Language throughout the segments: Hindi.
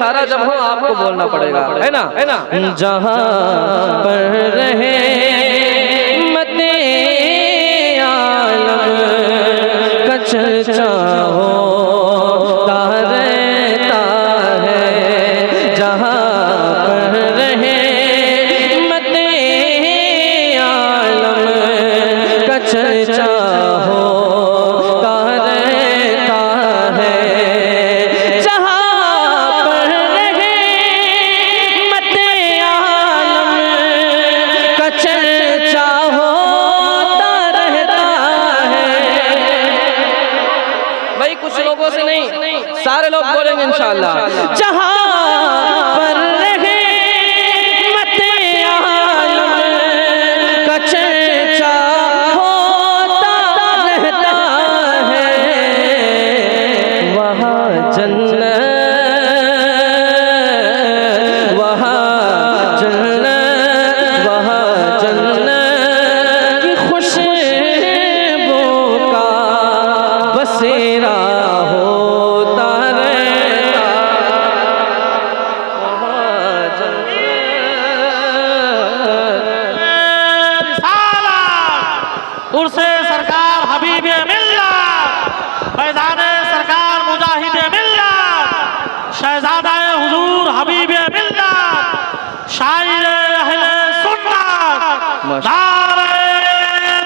इशारा जब हो आपको बोलना पड़ेगा, है ना, है ना। जहाँ पर रहे मते आलम का चर्चा होता रहता है, जहाँ पर रहे मते आलम का चर्चा होता रहता है, जहाँ पर रहे मते आलम का चर्चा होता रहता है। भाई कुछ लोगों से नहीं, सारे लोग बोलेंगे इंशाअल्लाह। जहाँ पर रहे मते आलम का चर्चा होता रहता है, वहाँ जन्नत, वहाँ जन्नत, वहाँ जन्नत की खुशबू का बसेरा होता रहता, वहाँ जन्नत। उर्से सरकार हबीबे मिल्लत, फैज़ाने सरकार मुजाहिदे मिल्लत, शहज़ादाए हुजूर हबीबे मिल्लत, शाइरे अहले सुन्नत, नारे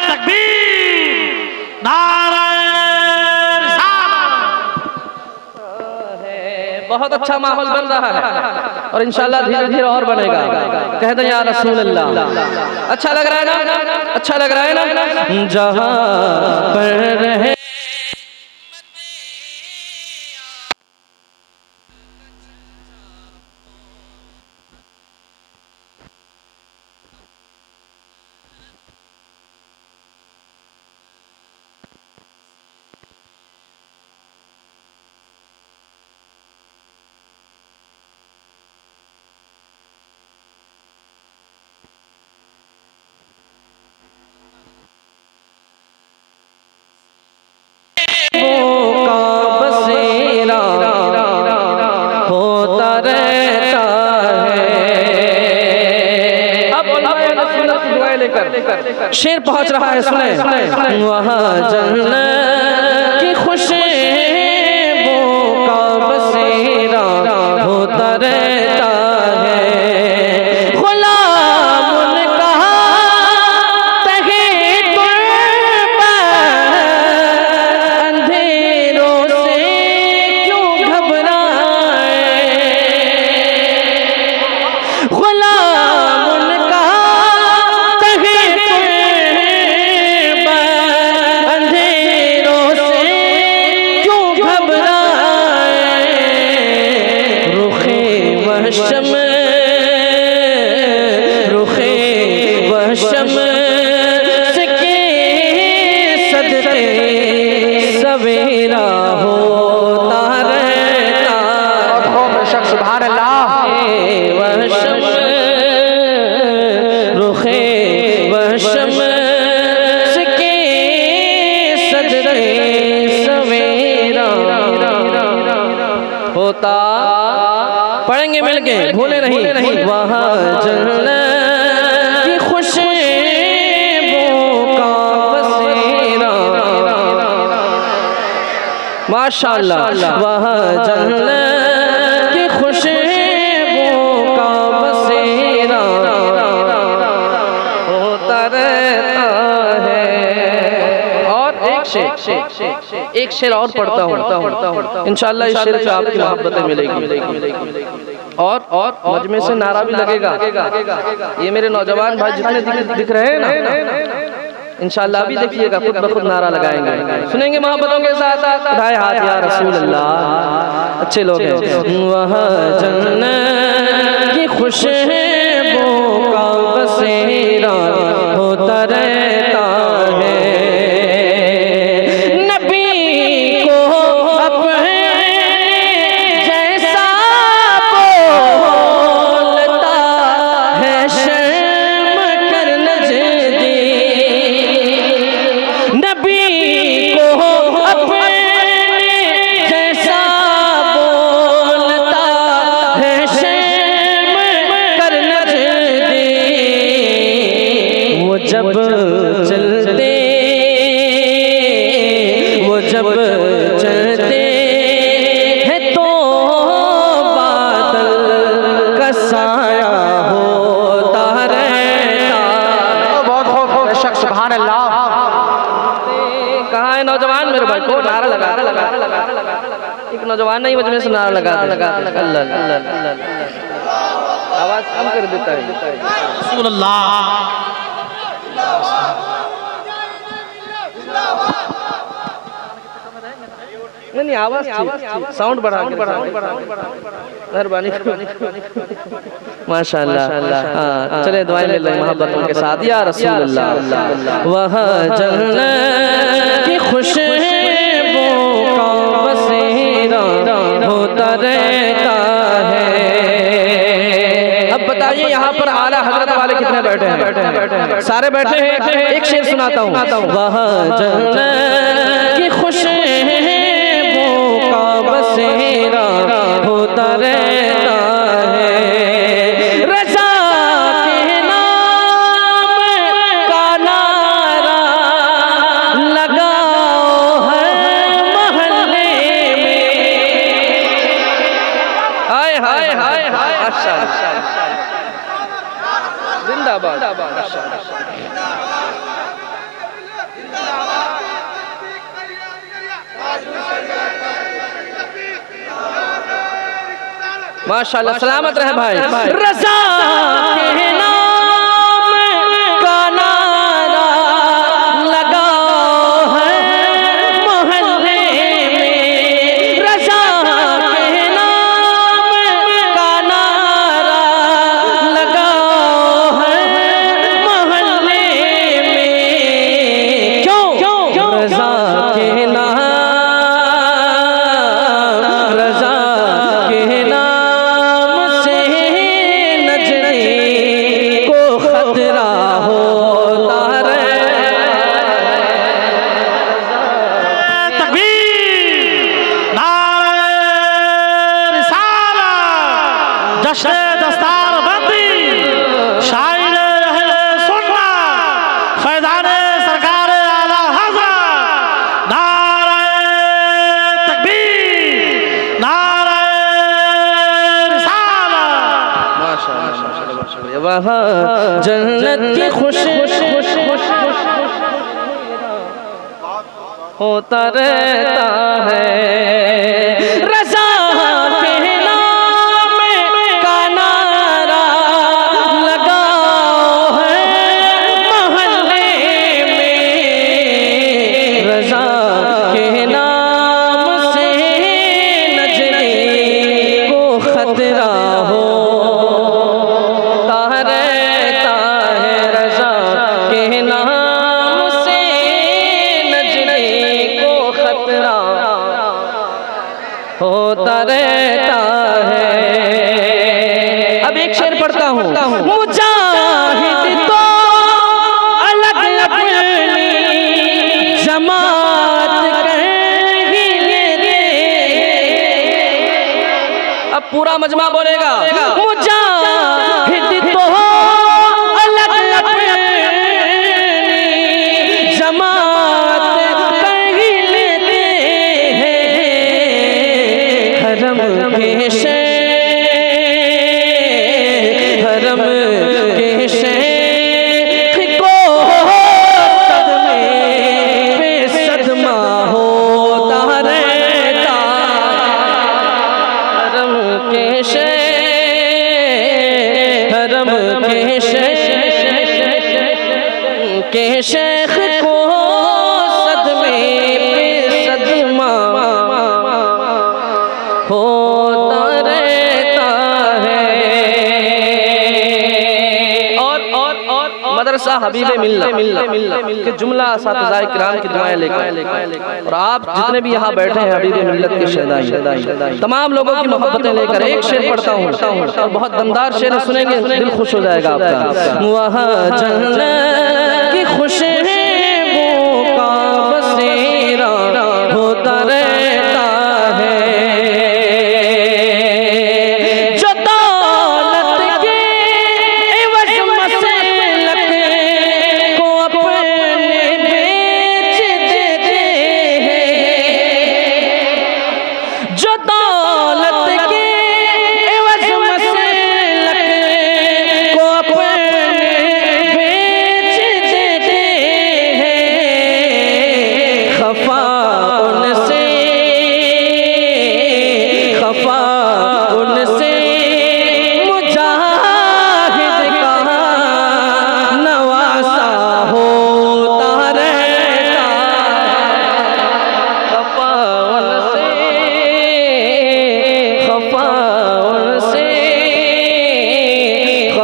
तकबीर, नारे रिसालत। बहुत अच्छा माहौल बन रहा है और इंशाल्लाह धीरे धीरे और बनेगा। कह दें या रसूल अल्लाह। अच्छा लग रहा है ना, अच्छा लग रहा है ना। जहाँ पर रहे का बसेरा होता रहता है। अब दुआएं लेकर शेर पहुंच रहा है, सुने। वहाँ जन्नत की खुशबू का बसेरा होता रहता है, गुलाम उनका तहे तुर्बत, अंधेरों से क्यों घबराए, गुलाम उनका तहे तुर्बत, अंधेरों से क्यों घबराए, रुखे वहशम, रुखे वहशम के सदके सवेरा होता रहता, सुभान अल्लाह। वहशम, रुखे वहशम के सदके सवेरा होता। पढ़ेंगे मिलके, भूले नहीं। वहाँ जन्नत की खुशबू का बसेरा, माशाअल्लाह। वहाँ जन्नत की खुशबू का बसेरा होता रहता है। और एक शेर और पढ़ता हूँ, इंशाअल्लाह इस शेर पे आपकी मोहब्बतें मिलेगी। और मजमे से नारा भी लगेगा। ये मेरे नौजवान भाई जितने दिख रहे हैं ना, इंशाअल्लाह भी देखिएगा खुद ब खुद नारा लगाएंगे। सुनेंगे मोहब्बतों के साथ, उठाए हाथ या रसूल अल्लाह। अच्छे लोग हैं। वहाँ जन्नत की खुशबू का बसेरा होता रहता है, नबी को अपने जैसा बोलता है, शर्म कर नजदी, नबी को अपने जैसा बोलता नौजवान नहीं मजमे से नारा लगा आवाज कम कर देता है। रसूल अल्लाह। नहीं आवाज साउंड बढ़ा मेहरबानी माशाअल्लाह। चले दुआएं ले लें मोहब्बत के साथ। या रसूल अल्लाह वहाँ जन्नत की खुशबू का बसेरा होता रहता है। अब बताइए यहाँ पर आला हजरत वाले कितने बैठे हैं? सारे बैठे हैं। एक शेर सुनाता हूँ। वहाँ जन्नत की खुशबू का बसेरा होता रहता है। रज़ा के नाम का नारा लगाओ है मोहल्ले में। हाय हाय हाय हाय जिंदाबाद। माशाअल्लाह सलामत रहे भाई। रज़ा के नाम का नारा लगाओ है मोहल्ले में। रज़ा के नाम का नारा लगाओ है मोहल्ले में। क्यों रज़ा के नाम जश्न दस्तार बंदी शायर अहले सुन्नत फैज़ाने सरकार आला हज़रत। नारे तकबीर नारे रिसालत। माशाअल्लाह। वहाँ जन्नत की खुशबू होता रहता है। रज़ा के नाम का नारा लगाओ है मोहल्ले में। रज़ा के नाम से नजरे को खतरा होता रहता है। रज़ा के नाम से नजरे को खतरा होता रहता है। अब एक शेर पढ़ता हूँ। मुजाहिद तो अलग अपनी जमात कहीं दे। अब पूरा मजमा बोलेगा। मुजाहिद तो अलग अपनी जमात कहीं लेते हैं। हरम के हरम के शेख को सदमे पे सदमा होता रहता। हरम के हरम के शेख को सदमे पे सदमा होता रहता है। और मदरसा हबीबे मिल्लत के जुमला असातिज़ाए किराम की दुआएं लेकर और आप जितने भी यहाँ बैठे हैं हबीबे मिल्लत के शहदाई तमाम लोगों की मोहब्बतें लेकर एक शेर पढ़ता हूँ और बहुत दमदार शेर सुनेंगे, दिल खुश हो जाएगा आपका। वहाँ जन्नत की खुशबू का बसेरा होता रहता है। जो दौलत के एवज मसलक को अपने बेच देते हैं। जो दौलत के एवज मसलक को अपने बेच देते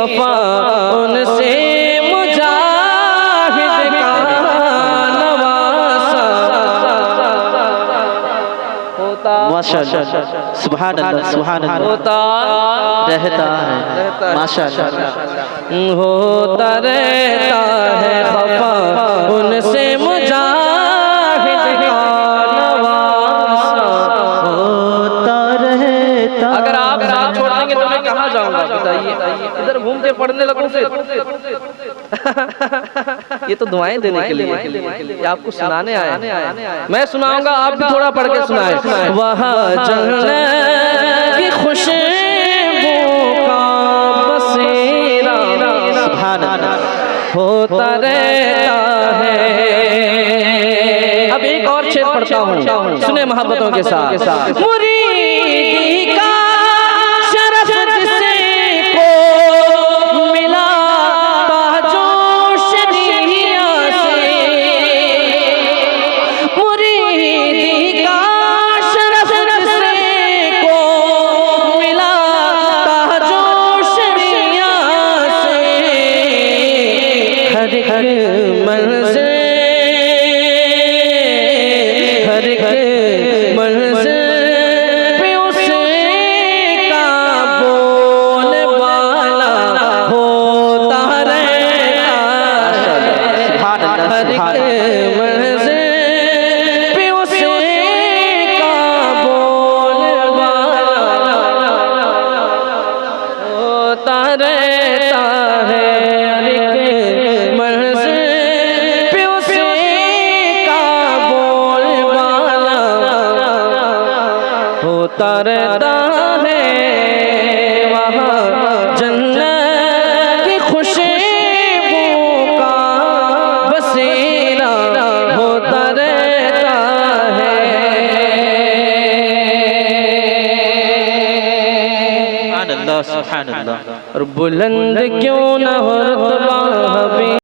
खफा उनसे मुजाहिद का नवासा होता माशाअल्लाह, सुभान अल्लाह, सुभान अल्लाह। होता रहता है माशाअल्लाह, होता रहता है खफा उनसे मुजाहिद का नवासा होता रहता। अगर आप साथ छोड़ देंगे तो मैं कहाँ जाऊंगा बताइए, इधर घूम के पढ़ने लगूं फिर ये तो दुआएं देने के लिए, ये आपको सुनाने आया। मैं सुनाऊंगा, आप भी थोड़ा पढ़ के सुनाए। वहाँ जन्नत की खुशबू का बसेरा सुभान अल्लाह। होता रहता है। अब एक और शेर पढ़ता हूँ, सुने मोहब्बतों के साथ। मुरीदी का शरफ जिसे को मिला ताजो शरीया से, मुरीदी का शरफ जिसे को मिला ताजो शरीया से, हर एक मंज़िल हर एक मंज़िल पे उसका बोलबाला होता रहता है। सुभान अल्लाह, हर सुभान एक मंज़िल पे उसका बोलबाला होता रहता है। हर एक मंज़िल पे उसका बोलबाला होता रहता है। वहाँ जन्नत की खुशबू का बसेरा होता रहता है। सुभान अल्लाह, सुभान अल्लाह। और बुलंद क्यों न हो रुतबा हबीब